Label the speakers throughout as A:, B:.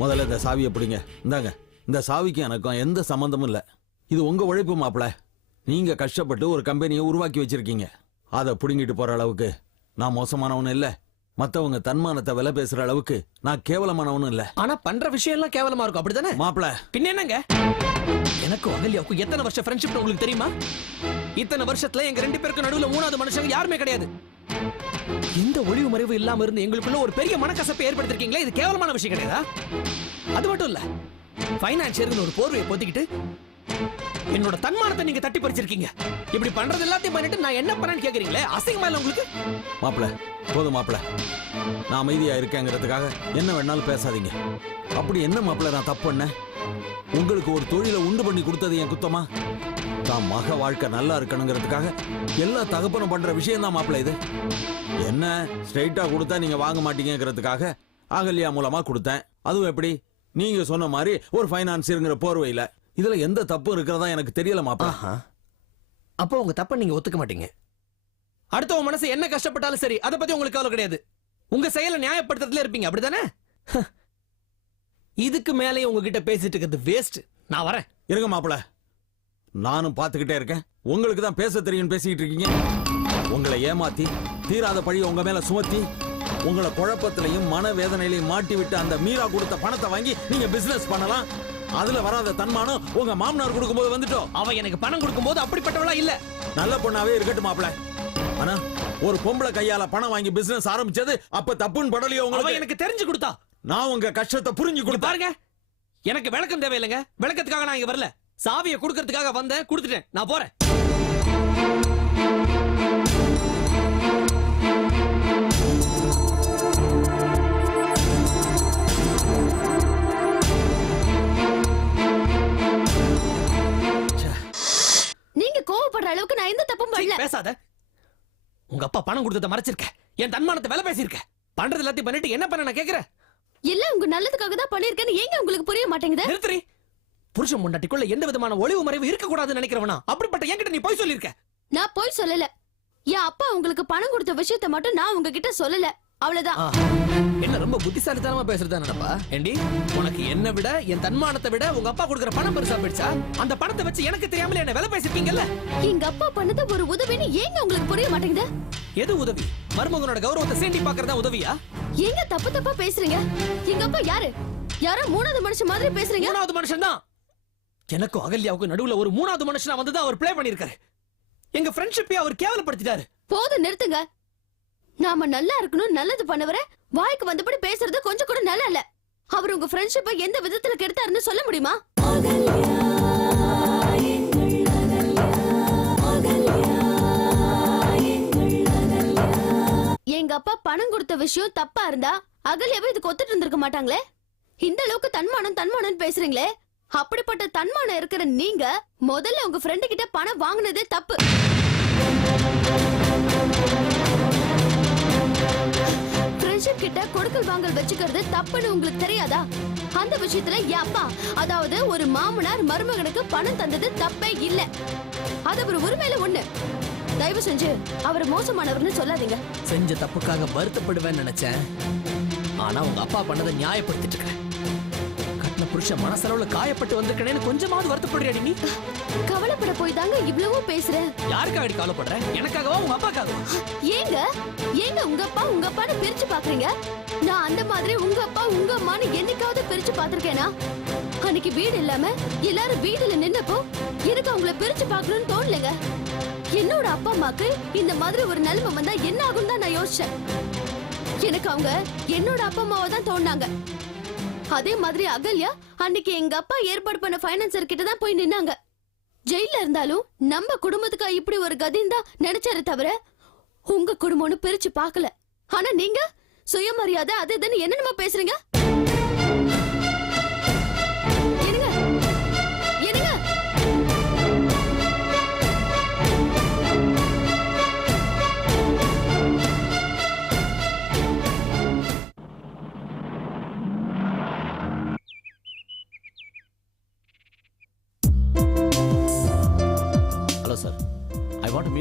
A: முதல்ல இந்த சாவியை பிடிங்க. இந்தாங்க. இந்த சாவிக்கும் எனக்கும் எந்த சம்மந்தமும் இல்லை. இது உங்க உழைப்பு மாப்பிள. நீங்க கஷ்டப்பட்டு ஒரு கம்பெனியை உருவாக்கி வச்சிருக்கீங்க. அதை பிடுங்கிட்டு போற அளவுக்கு நான் மோசமானவனும் இல்லை. மத்தவங்க தன்மானத்தை விலை பேசுற அளவுக்கு நான் கேவலமானவனும் இல்லை.
B: ஆனா பண்ற விஷயம் எல்லாம் கேவலமா இருக்கும். அப்படிதானே
A: மாப்பிள.
B: பின்ன என்னங்க? எனக்கும் அகல்யாவுக்கும் எத்தனை வருஷம் ஃப்ரெண்ட்ஷிப் உங்களுக்கு தெரியுமா? இத்தனை வருஷத்துல எங்க ரெண்டு பேருக்கு நடுவுல மூணாவது மனுஷங்க யாருமே கிடையாது. இந்த ஒளிவு மறைவு இல்லாம இருந்து எங்களுக்குள்ள ஒரு பெரிய மனக்கசப்பை ஏற்படுத்திருக்கீங்களே? இது கேவலமான விஷயம் கிடையாதா? அது மட்டும் இல்ல பைனான்சியர்னு ஒரு போர்வையை பொத்திக்கிட்டு என்னோட தன்மானத்தை நீங்க தட்டி பறிச்சிருக்கீங்க. இப்படி பண்றது எல்லாத்தையும் பண்ணிட்டு நான் என்ன பண்ணேன்னு கேக்குறீங்களே? அசிங்கமா இல்ல உங்களுக்கு?
A: மாப்பிள போதும் மாப்பிள. நான் அமைதியா இருக்கேங்கிறதுக்காக என்ன வேணாலும் பேசாதீங்க. அப்படி என்ன மாப்பிள நான் தப்பு பண்ணேன்? உங்களுக்கு ஒரு தொழிலை உண்டு பண்ணி கொடுத்தது என் குத்தமா? தான் மக வாழ்க்கை நல்லா இருக்கணுங்கிறதுக்காக எல்லா தகப்பனும் பண்ற விஷயம் தான் மாப்பிள இது. என்ன? ஸ்ட்ரைட்டா கொடுத்தா நீங்க வாங்க மாட்டீங்கிறதுக்காக அகல்யா மூலமா கொடுத்தேன். அதுவும் எப்படி? நீங்க சொன்ன மாதிரி ஒரு ஃபைனான்சியருங்கிற போர்வையில. இதுல எந்த தப்பு இருக்கிறதா எனக்கு தெரியல மாப்பிள
B: ஆஹா. அப்போ உங்க தப்ப நீங்க ஒத்துக்க மாட்டீங்க. அடுத்தவங்க மனசு என்ன கஷ்டப்பட்டாலும் சரி அதை பத்தி உங்களுக்கு கவலை கிடையாது. உங்க செயலை நியாயப்படுத்துறதுல இருப்பீங்க அப்படிதானே. இதுக்கு மேலே உங்ககிட்ட பேசிட்டு இருக்கிறது வேஸ்ட் நான் வரேன்.
A: இருங்க மாப்பிள நானும் பார்த்துக்கிட்டே இருக்கேன். உங்களுக்கு தான் பேச தெரியும் பேசிக்கிட்டு இருக்கீங்க. உங்களை ஏமாத்தி தீராத பழி உங்க மேல சுமத்தி உங்களை குழப்பத்திலையும் மனவேதனையிலையும் மாட்டி விட்டு அந்த மீரா கொடுத்த பணத்தை வாங்கி நீங்க பிசினஸ் பண்ணலாம். அதுல வராத தன்மானம் உங்க மாமனார் கொடுக்கும்போது வந்துட்டோம்
B: அவ எனக்கு பணம் கொடுக்கும்போது அப்படிப்பட்டவளா இல்ல.
A: நல்ல பொண்ணாவே இருக்கட்டும் மாப்பிள ஆனா ஒரு பொம்பளை கையால பணம் வாங்கி பிசினஸ் ஆரம்பிச்சது அப்ப தப்புன்னு படலையோ
B: அவ
A: உங்களுக்கு
B: எனக்கு தெரிஞ்சு கொடுத்தா.
A: நான் உங்க கஷ்டத்தை புரிஞ்சு
B: பாருங்க. எனக்கு விளக்கம் தேவையில்லைங்க. விளக்கத்துக்காக நான் இங்க வரல. சாவியை கொடுக்கறதுக்காக வந்தேன் கொடுத்துட்டேன். நான் போறேன்.
C: நீங்க கோவப்படுற அளவுக்கு நான் எந்த தப்பும் பண்ணல.
B: பேசாத. உங்க அப்பா பணம் கொடுத்தத மறைச்சிருக்க. என் தன்மானத்தை வேலை பேசியிருக்க. பண்றது எல்லாத்தையும் பண்ணிட்டு என்ன பண்ண நான் கேக்குறேன்?
C: எல்லாம் உங்க நல்லதுக்காக தான் பண்ணிருக்கேன்னு ஏங்க உங்களுக்கு புரிய மாட்டேங்குது?
B: நிறுத்துறி. புருஷன் முண்டாட்டிக்குள்ள எந்த விதமான ஒளிவு மறைவு இருக்க கூடாதுன்னு நினைக்கிறவனா? அப்படிப்பட்ட என்கிட்ட நீ போய் சொல்லிருக்க
C: நான் போய் சொல்லல. என் அப்பா உங்களுக்கு பணம் கொடுத்த விஷயத்த மட்டும் நான் உங்ககிட்ட சொல்லல. அவ்வளவுதான்.
B: என்ன ரொம்ப புத்திசாலித்தனமா பேசுறதா ஏண்டி உனக்கு என்ன விட என் தன்மானத்தை விட உங்க அப்பா கொடுக்குற பணம் பெருசா போயிடுச்சா? அந்த பணத்தை வச்சு எனக்கு தெரியாமல என்ன வேலை பேசிருக்கீங்கல்ல
C: எங்க அப்பா பண்ணது ஒரு உதவின்னு ஏங்க உங்களுக்கு புரிய மாட்டேங்குது?
B: எது உதவி? மருமகனோட கௌரவத்தை சீண்டி பாக்குறதா உதவியா?
C: ஏங்க தப்பு தப்பா பேசுறீங்க? எங்க அப்பா யாரு? யாரோ மூணாவது மனுஷன் மாதிரி பேசுறீங்க?
B: மூணாவது மனுஷன் தான் எனக்கும் அகல்யாவுக்கும் நடுவுல ஒரு மூணாவது மனுஷனா வந்துதான் அவர் பிளே பண்ணிருக்காரு எங்க ஃப்ரெண்ட்ஷிப்பை அவர் கேவலப்படுத்திட்டாரு.
C: போதும் நிறுத்துங்க. நாம நல்லா இருக்கணும் நல்லது பண்ணவர வாய்க்கு வந்தபடி பேசுறது கொஞ்சம் கூட நல்லா இல்ல. அவர் உங்க ஃப்ரெண்ட்ஷிப்பை எந்த விதத்துல கெடுத்தாருன்னு சொல்ல முடியுமா? எங்க அப்பா பணம் கொடுத்த விஷயம் தப்பா இருந்தா அகல்யாவே இதுக்கு ஒத்துட்டு இருந்திருக்க மாட்டாங்களே? இந்த அளவுக்கு தன்மானம் தன்மானம் பேசுறீங்களே? அப்படிப்பட்ட தன்மானம் இருக்கிற நீங்க முதல்ல உங்க ஃப்ரெண்டு கிட்ட பணம் வாங்கினதே தப்பு. ஃப்ரெண்ட்ஷிப் கிட்ட கொடுக்கல் வாங்கல் வச்சுக்கிறது தப்புன்னு உங்களுக்கு தெரியாதா? அந்த விஷயத்துல என் அப்பா அதாவது ஒரு மாமனார் மருமகனுக்கு பணம் தந்தது தப்பே இல்ல. அது ஒரு உரிமையில ஒண்ணு. தயவு செஞ்சு அவர் மோசமானவர்னு சொல்லாதீங்க.
B: செஞ்ச தப்புக்காக வருத்தப்படுவேன்னு நினைச்சேன். ஆனா உங்க அப்பா பண்ணதை நியாயப்படுத்திட்டு இருக்கேன் புருஷன் மனசளவுல காயப்பட்டு வந்திருக்கேன்னு கொஞ்சமாவது வருத்தப்படுறியாடி நீ
C: கவலைப்பட போய் தாங்க இவ்வளவோ பேசுறேன்
B: யாருக்காக அடி கவலைப்படுற? எனக்காகவா உங்க அப்பாக்காகவா?
C: ஏங்க ஏங்க உங்க அப்பா உங்க அப்பான்னு பிரிச்சு பாக்குறீங்க? நான் அந்த மாதிரி உங்க அப்பா உங்க அம்மான்னு என்னைக்காவது பிரிச்சு பாத்திருக்கேனா? அன்னைக்கு வீடு இல்லாம எல்லாரும் வீடுல நின்னப்போ எனக்கு அவங்கள பிரிச்சு பார்க்கணும்னு தோணலங்க? என்னோட அப்பா அம்மாக்கு இந்த மாதிரி ஒரு நிலைமை வந்தா என்ன ஆகும் தான் நான் யோசிச்சேன். எனக்கு அவங்க என்னோட அப்பா அம்மாவை தான் தோணுனாங்க. அதே மாதிரி அகல்யா அன்னைக்கு எங்க அப்பா ஏற்பாடு பண்ண பைனான்சர் கிட்ட தான் போய் நின்னாங்க. ஜெயில இருந்தாலும் நம்ம குடும்பத்துக்கு இப்படி ஒரு கதின்னு தான் நினைச்சாரு தவிர உங்க குடும்பம்னு பிரிச்சு பார்க்கல. ஆனா நீங்க சுயமரியாதை அது இதுன்னு என்னென்னமோ பேசுறீங்க?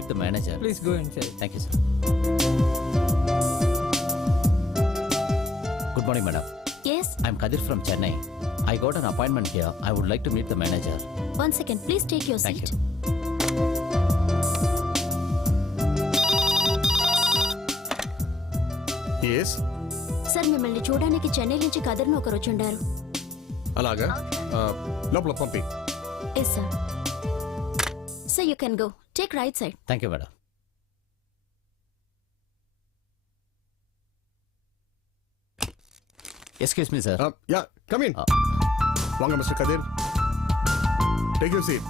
D: the manager.
B: Please go inside.
D: Thank you, sir. Good morning, madam.
C: Yes.
D: I'm Kadir from Chennai. I got an appointment here. I would like to meet the manager.
C: One second. Please take your
D: Thank
C: seat.
D: you.
E: Yes
C: sir మిమ్మల్ని చూడడానికి చెన్నై నుంచి కదర్ను ఒకరు వచ్చుండారు
E: అలాగా లోపల పంపి
C: yes sir sir you can go take right side
D: thank you madam excuse me sir
E: yeah come
D: in
E: வாங்க mister Kathir take you seat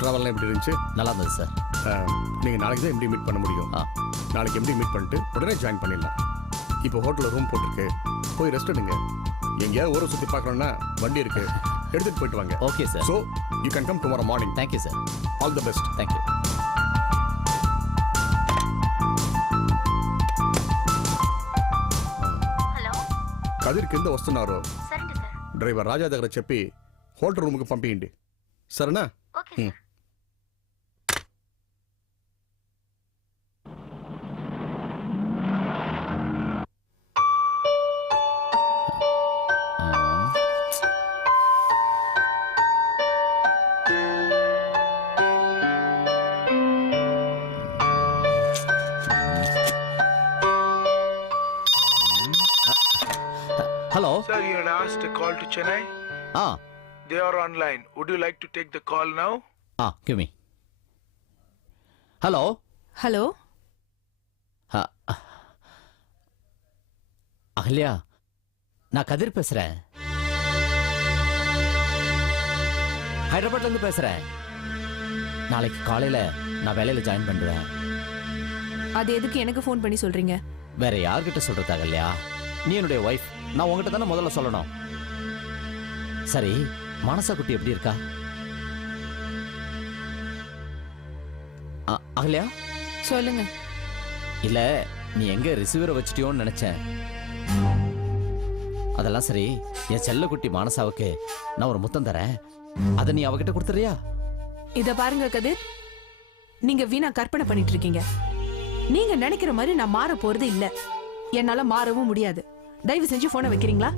E: ட்ராவல்லாம் எப்படி இருந்துச்சு?
D: நல்லா இருந்தது சார்
E: நீங்கள் நாளைக்கு தான் எப்படி மீட் பண்ண முடியும்.
D: ஆ.
E: நாளைக்கு எப்படி மீட் பண்ணிட்டு உடனே ஜாயின் பண்ணிடலாம். இப்போ ஹோட்டலில் ரூம் போட்டிருக்கு. போய் ரெஸ்ட் எடுங்க. எங்கேயாவது ஊரை சுற்றி பார்க்கணுன்னா வண்டி இருக்குது எடுத்துகிட்டு போயிட்டு வாங்க
D: okay sir
E: so you can come tomorrow morning
D: thank you
E: sir all the
D: best
E: thank you hello Kadir కింద వస్తున్నారు
C: సరే సార్
E: డ్రైవర్ రాజా దగ్గర చెప్పి హోటల్ రూమ్కి పంపించండి సరేనా
F: call to Chennai.
D: Ah
F: They are online. Would you like to take the call now?
D: Ah give me hello
G: hello
D: Ahalya நான் கதிர் பேசுறேன் ஹைதராபாத்ல இருந்து பேசுறேன் நாளைக்கு காலையில நான் வேலையில ஜாயின் பண்ணுவேன்
G: அது எதுக்கு எனக்கு ஃபோன் பண்ணி சொல்றீங்க
D: வேற யார்கிட்ட சொல்றது அகல்யா நீ என்னுடைய ஒய்ஃப் நான் உங்ககிட்ட தானே முதல்ல சொல்லணும் சரி மனசா குட்டி எப்படி இருக்கா? அ- அகல்யா?
G: சொல்லுங்க.
D: இல்ல நீ எங்க ரிசீவரை வச்சிட்டியோன்னு நினைச்சேன். அதெல்லாம் சரி என் செல்லக்குட்டி மானசாவுக்கு நான் ஒரு முத்தம் தரேன். அதை நீ அவகிட்ட கொடுத்துறியா
G: இத பாருங்க கதிர். நீங்க வீணா கற்பனை பண்ணிட்டு இருக்கீங்க. நீங்க நினைக்கிற மாதிரி நான் மாற போறது இல்ல. என்னால மாறவும் முடியாது. தயவு செஞ்சு போனை வைக்கிறீங்களா?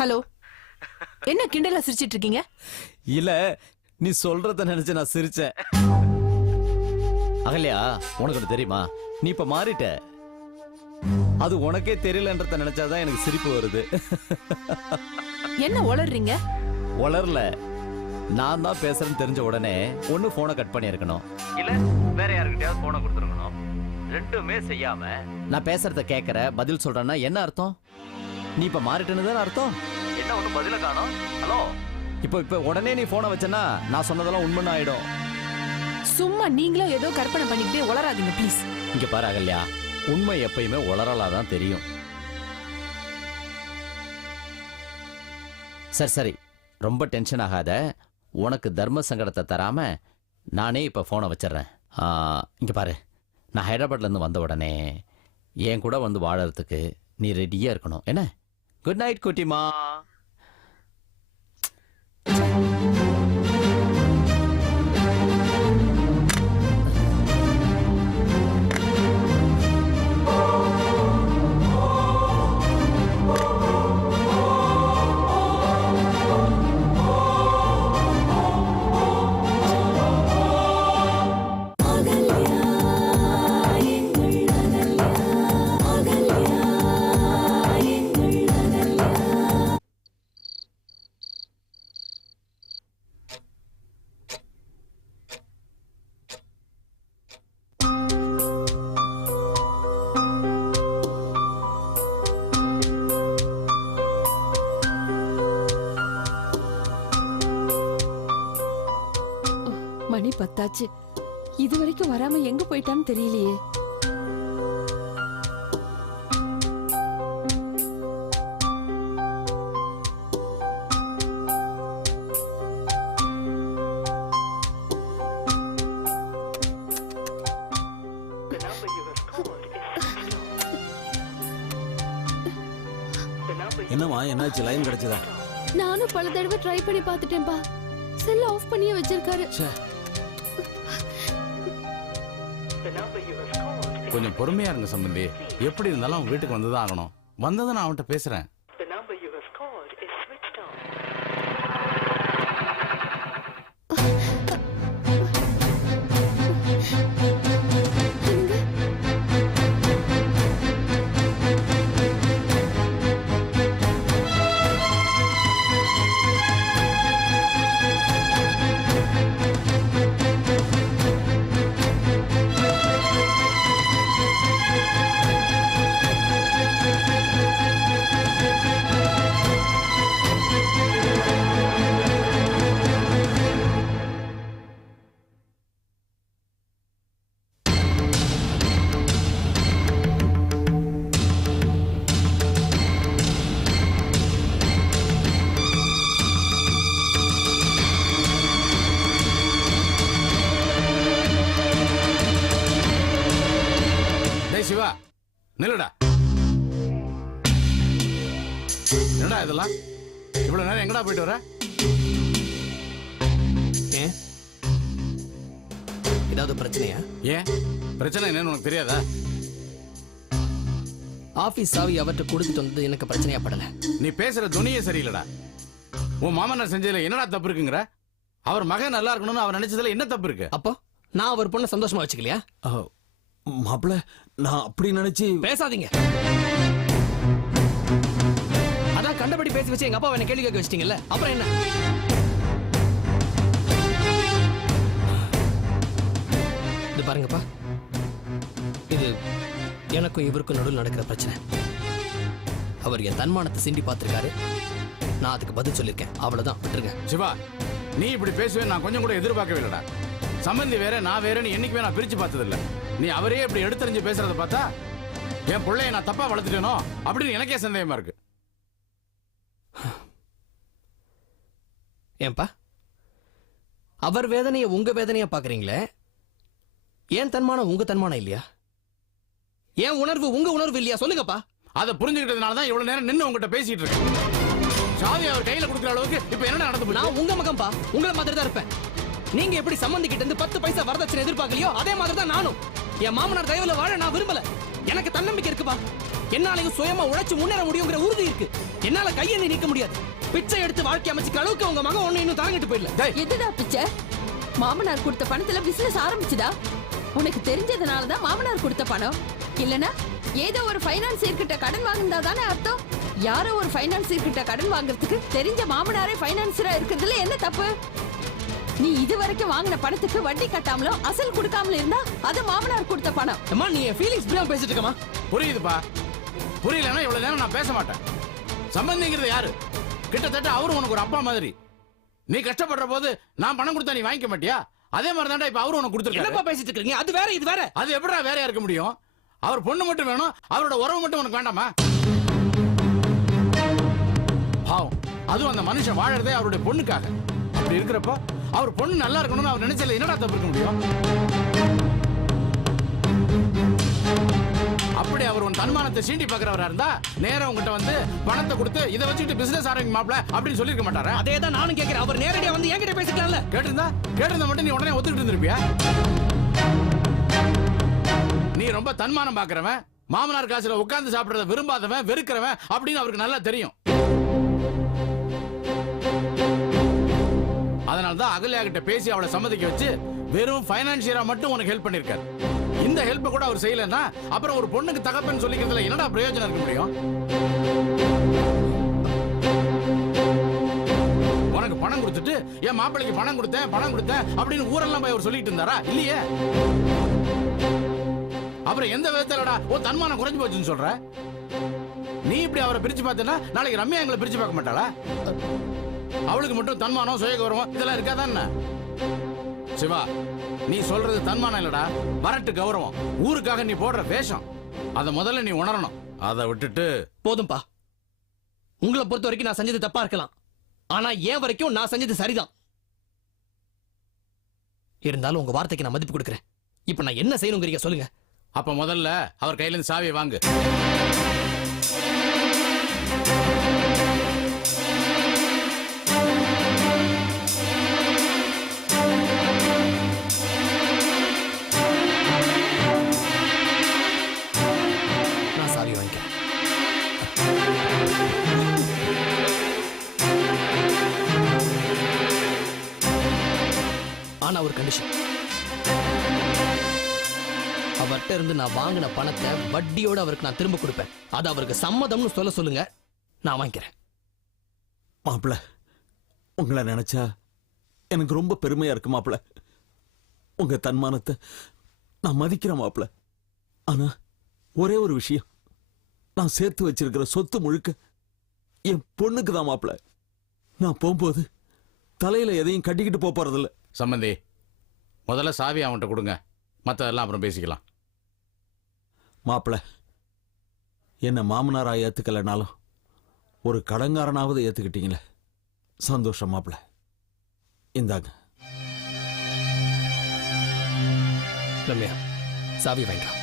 G: ஹலோ என்ன கிண்டலா சிரிச்சிட்டு இருக்கீங்க
D: இல்ல நீ சொல்றத நினைச்சு நான் சிரிச்சேன். அகல்யா உனக்கு தெரியுமா? நீ இப்ப மாறிட்ட. அது உனக்கே தெரியலன்றத நினைச்சாதான் எனக்கு சிரிப்பு வருது.
G: என்ன உளறீங்க?
D: வளரல நான் தான் பேசுறேன்னு தெரிஞ்ச உடனே ஒண்ணு போனை கட் பண்ணியிருக்கணும். இல்ல வேற யாருக்கிட்டயாவது போனை கொடுத்துருக்கணும் ரெண்டுமே செய்யாம நான் பேசுறத கேட்கற பதில் சொல்றேன்னா என்ன அர்த்தம்? நீ இப்ப மாறிட்டேன்னு தானே அர்த்தம்? என்ன ஒண்ணு பதில காணோம்? ஹலோ? இப்போ இப்ப உடனே நீ போனை வச்சனா நான் சொன்னதெல்லாம் உண்மைன்னு ஆயிடும்.
G: சும்மா நீங்களும் ஏதோ கற்பனை பண்ணிக்கிட்டே உளராதீங்க ப்ளீஸ்
D: இங்க பாரு அகல்யா உண்மை எப்பயுமே உளறலாதான் தெரியும். சரி சரி ரொம்ப டென்ஷன் ஆகாத. உனக்கு தர்ம சங்கடத்தை தராம நானே இப்ப போனை வச்சிடுறேன். ஆ, இங்க பாரு. நான் ஹைதராபாத்லேருந்து வந்த உடனே என் கூட வந்து வாழறதுக்கு நீ ரெடியாக இருக்கணும். என்ன? குட் நைட் குட்டிமா.
H: பத்தாச்சு. இது வரைக்கும் வராம எங்க போயிட்டான்னு தெரியலையே.
A: என்னம்மா என்னாச்சு? லைன் கிடைச்சதா?
C: நானும் பல தடவை ட்ரை பண்ணி பார்த்துட்டேன்பா. செல் ஆஃப் பண்ணியே வச்சிருக்காரு.
I: கொஞ்சம் பொறுமையா இருங்க சம்பந்தி. எப்படி இருந்தாலும் அவன் வீட்டுக்கு வந்து தான் ஆகணும். வந்ததை நான் அவன்கிட்ட பேசுறேன். இதெல்லாம் இவ்வளவு நேரம் எங்கடா போயிட்டு வர?
B: ஏன் ஏதாவது பிரச்சனையா?
I: ஏன்? பிரச்சனை என்னன்னு உனக்கு தெரியாதா?
B: ஆபீஸ் சாவி அவர்கிட்ட கொடுத்துட்டு வந்தது எனக்கு பிரச்சனையா படல.
I: நீ பேசுற துணியே சரியில்லடா. உன் மாமனார் செஞ்சதுல என்னடா தப்பு இருக்குங்கிற? அவர் மகன் நல்லா இருக்கணும்னு அவர் நினைச்சதுல என்ன தப்பு இருக்கு?
B: அப்போ நான் அவர் பொண்ணை சந்தோஷமா வச்சுக்கலையா?
A: மாப்பிள்ள நான் அப்படி நினைச்சு
B: பேசாதீங்க. கண்டபடி பேசி வச்சு எங்க அப்பா என்ன கேள்வி கேட்க வச்சிட்டீங்கல்ல? அப்புறம் என்ன? இது பாருங்கப்பா. இது எனக்கும் இவருக்கும் நடுவில் நடக்கிற பிரச்சனை. அவர் என் தன்மானத்தை சிண்டி பார்த்திருக்காரு. நான் அதுக்கு பதில் சொல்லியிருக்கேன். அவ்வளவுதான். விட்டுருங்க.
I: சிவா நீ இப்படி பேசுவே நான் கொஞ்சம் கூட எதிர்பார்க்கவே இல்லடா. சம்பந்தி வேற நான் வேறன்னு என்னைக்குமே நான் பிரிச்சு பார்த்தது இல்ல நீ அவரே இப்படி எடுத்தறிஞ்சு பேசுறத பார்த்தா என் பிள்ளைய நான் தப்பா வளர்த்துட்டேனோ அப்படின்னு எனக்கே சந்தேகமா இருக்கு.
B: ஏன்பா? அவர் வேதனையை உங்க வேதனையா பாக்குறீங்களே ஏன் தன்மானம் உங்க தன்மானம் இல்லையா? ஏன் உணர்வு உங்க உணர்வு இல்லையா? சொல்லுங்கப்பா.
I: அதை புரிஞ்சுக்கிட்டதுனால தான் இவ்வளவு நேரம் நின்று உங்ககிட்ட பேசிட்டு இருக்கேன். சாவி அவர் கையில கொடுக்குற அளவுக்கு இப்ப என்ன நடந்து
B: நான் உங்க மகன்பா? உங்கள மாதிரி தான் இருப்பேன். நீங்க எப்படி சம்பந்திக்கிட்ட இருந்து பத்து பைசா வரதட்சணை எதிர்பார்க்கலையோ அதே மாதிரி தான் நானும். என் மாமனார் தயவுல வாழ நான் விரும்பல. எனக்கு தன்னம்பிக்கை இருக்குப்பா. என்னாலையும் சுயமா உழைச்சு முன்னேற முடியுங்கிற உறுதி இருக்கு. என்னால கையை நீக்க முடியாது. பிச்சை எடுத்து வாழ்க்கை அமைச்சுக்க அளவுக்கு உங்க மகன் ஒண்ணு இன்னும் தாங்கிட்டு போயிடல.
H: எதுடா பிச்சை? மாமனார் கொடுத்த பணத்துல பிசினஸ் ஆரம்பிச்சுதா? உனக்கு தெரிஞ்சதுனால தான் மாமனார் கொடுத்த பணம். இல்லனா ஏதோ ஒரு ஃபைனான்சியர் கிட்ட கடன் வாங்கினா தானே அர்த்தம்? யாரோ ஒரு ஃபைனான்சியர் கிட்ட கடன் வாங்குறதுக்கு தெரிஞ்ச மாமனாரே ஃபைனான்சியரா இருக்கிறதுல என்ன தப்பு? நீ இது வரைக்கும் வாங்கின பணத்துக்கு வட்டி கட்டாமலும் அசல் கொடுக்காமலும் இருந்தா அது மாமனார் கொடுத்த பணம்.
B: அம்மா நீ ஃபீலிங்ஸ் புரியாம பேசிட்டு இருக்கமா
I: புரியுதுப்பா. புரியலன்னா இவ்வளவு நேரம் நான் பேச மாட்டேன். சம்பந்திங்கிறது யாரு? கிட்டத்தட்ட அவரும் உனக்கு ஒரு அப்பா மாதிரி. நீ கஷ்டப்படுற போது நான் பணம் கொடுத்தா நீ வாங்கிக்க மாட்டியா? அதே மாதிரி தான்டா இப்ப அவரும் உனக்கு கொடுத்துருக்காரு.
B: என்னப்பா பேசிட்டு இருக்கீங்க அது வேற இது வேற.
I: அது எப்படிடா வேறையா இருக்க முடியும்? அவர் பொண்ணு மட்டும் வேணும் அவரோட உறவு மட்டும் உனக்கு வேண்டாமா? பாவம். அதுவும் அந்த மனுஷன் வாழறதே அவருடைய பொண்ணுக்காக. அப்படி இருக்கிறப்ப அவர் பொண்ணு நல்லா இருக்கணும்னு அவர் நினைச்சல என்னடா தப்பு இருக்க முடியும்? அப்படி அவர் உன் தன்மானத்தை சீண்டி பார்க்கறவரா இருந்தா நேரா உங்ககிட்ட வந்து பணத்தை கொடுத்து இதை வச்சுக்கிட்டு பிசினஸ் ஆரம்பிங்க மாப்ள அப்படின்னு சொல்லிருக்க மாட்டாரா?
B: அதே தான் நானும் கேட்கிறேன் அவர் நேரடியா வந்து என்கிட்ட பேசிக்கலாம்ல.
I: கேட்டிருந்தா? கேட்டிருந்தா மட்டும் நீ உடனே ஒத்துக்கிட்டு இருந்திருப்பியா? நீ ரொம்ப தன்மானம் பாக்குறவன் மாமனார் காசுல உட்கார்ந்து சாப்பிடுறத விரும்பாதவன் வெறுக்கிறவன் அப்படின்னு அவருக்கு நல்லா தெரியும். தான் அகல்யா கிட்ட பேசி அவளை சம்மதிக்க வச்சு வெறும் ஃபைனான்சியரா மட்டும் உனக்கு ஹெல்ப் பண்ணிருக்காரு இந்த ஹெல்ப் கூட அவர் செய்யலன்னா அப்புறம் ஒரு பொண்ணுக்கு தகப்பன் சொல்லிக்கிறதுல என்னடா பிரயோஜனம் இருக்க முடியும்? உனக்கு பணம் கொடுத்துட்டு என் மாப்பிள்ளைக்கு பணம் கொடுத்தேன் பணம் கொடுத்தேன் அப்படின்னு ஊரெல்லாம் போய் அவர் சொல்லிட்டு இருந்தாரா? இல்லையே. அப்புறம் எந்த விதத்திலடா ஓ தன்மானம் குறைஞ்சு போச்சுன்னு சொல்ற? நீ இப்படி அவரை பிரிச்சு பார்த்தேன்னா நாளைக்கு ரம்யா எங்களை பிரிச்சு பார்க்க மாட்டாளா? அவளுக்கு மட்டும் தன்மானம் சுய கௌரவம் இதெல்லாம் இருக்காதான்? என்ன? சிவா நீ சொல்றது தன்மானம் இல்லடா. வரட்டு கௌரவம். ஊருக்காக நீ போடுற வேஷம். அத முதல்ல நீ உணரணும். அதை விட்டுட்டு
B: போதும்பா. உங்களை பொறுத்த வரைக்கும் நான் செஞ்சது தப்பா இருக்கலாம். ஆனா ஏன் வரைக்கும் நான் செஞ்சது சரிதான். இருந்தாலும் உங்க வார்த்தைக்கு நான் மதிப்பு கொடுக்குறேன். இப்ப நான் என்ன செய்யணுங்கிறீங்க சொல்லுங்க.
I: அப்ப முதல்ல அவர் கையில இருந்து சாவியை வாங்கு.
B: அவர்கிட்ட இருந்து நான் வாங்கின பணத்தை வட்டியோட அவருக்கு நான் திரும்ப கொடுப்பேன். அது அவருக்கு சம்மதம்னு சொல்ல சொல்லுங்க நான் வாங்கிக்கிறேன்.
A: மாப்பிள உங்களை நினைச்சா எனக்கு ரொம்ப பெருமையா இருக்கு மாப்பிள. உங்க தன்மானத்தை நான் மதிக்கிறேன் மாப்பிள. ஆனா ஒரே ஒரு விஷயம். நான் சேர்த்து வச்சிருக்கிற சொத்து முழுக்க என் பொண்ணுக்கு தான் மாப்பிள. நான் போகும்போது தலையில எதையும் கட்டிக்கிட்டு போறதில்ல.
I: சம்மந்தி முதல்ல சாவி அவன்கிட்ட கொடுங்க. மற்றதெல்லாம் அப்புறம் பேசிக்கலாம்.
A: மாப்பிள என்ன மாமனாரா ஏத்துக்கலைனாலும் ஒரு கடங்காரனாவது ஏத்துக்கிட்டீங்களே. சந்தோஷம் மாப்பிள. இந்தாங்க.
B: ரம்யா சாவி வாங்கிக்கலாம்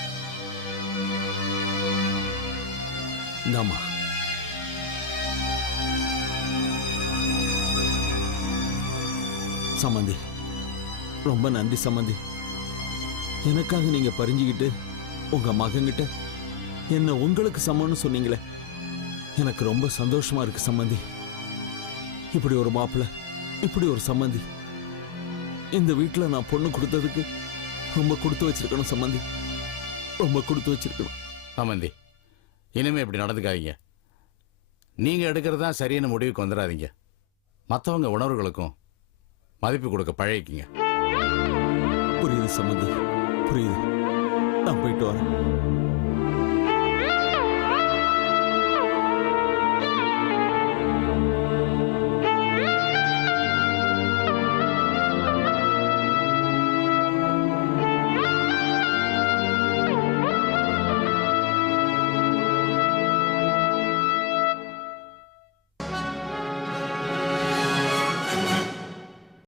A: இந்தாம்மா. சம்மந்தி ரொம்ப நன்றி சம்மந்தி. எனக்காக நீங்க பறிஞ்சுக்கிட்டு உங்க மகன்கிட்ட என்ன உங்களுக்கு சமம்னு சொன்னீங்களே. எனக்கு ரொம்ப சந்தோஷமா இருக்கு சம்மந்தி இப்படி ஒரு மாப்பிள்ளை இப்படி ஒரு சம்மந்தி இந்த வீட்டுல நான் பொண்ணு கொடுத்ததுக்கு ரொம்ப கொடுத்து வச்சிருக்கணும் சம்மந்தி ரொம்ப கொடுத்து வச்சிருக்கணும்.
I: சம்மந்தி இனிமே இப்படி நடந்துக்காதீங்க. நீங்கள் எடுக்கிறது தான் சரியான முடிவுக்கு வந்துடாதீங்க மற்றவங்க உணர்வுகளுக்கும் மதிப்பு கொடுக்க பழகிக்கிங்க.
A: புரியுது சம்மந்தி புரியுது. நான் போயிட்டு வரேன்.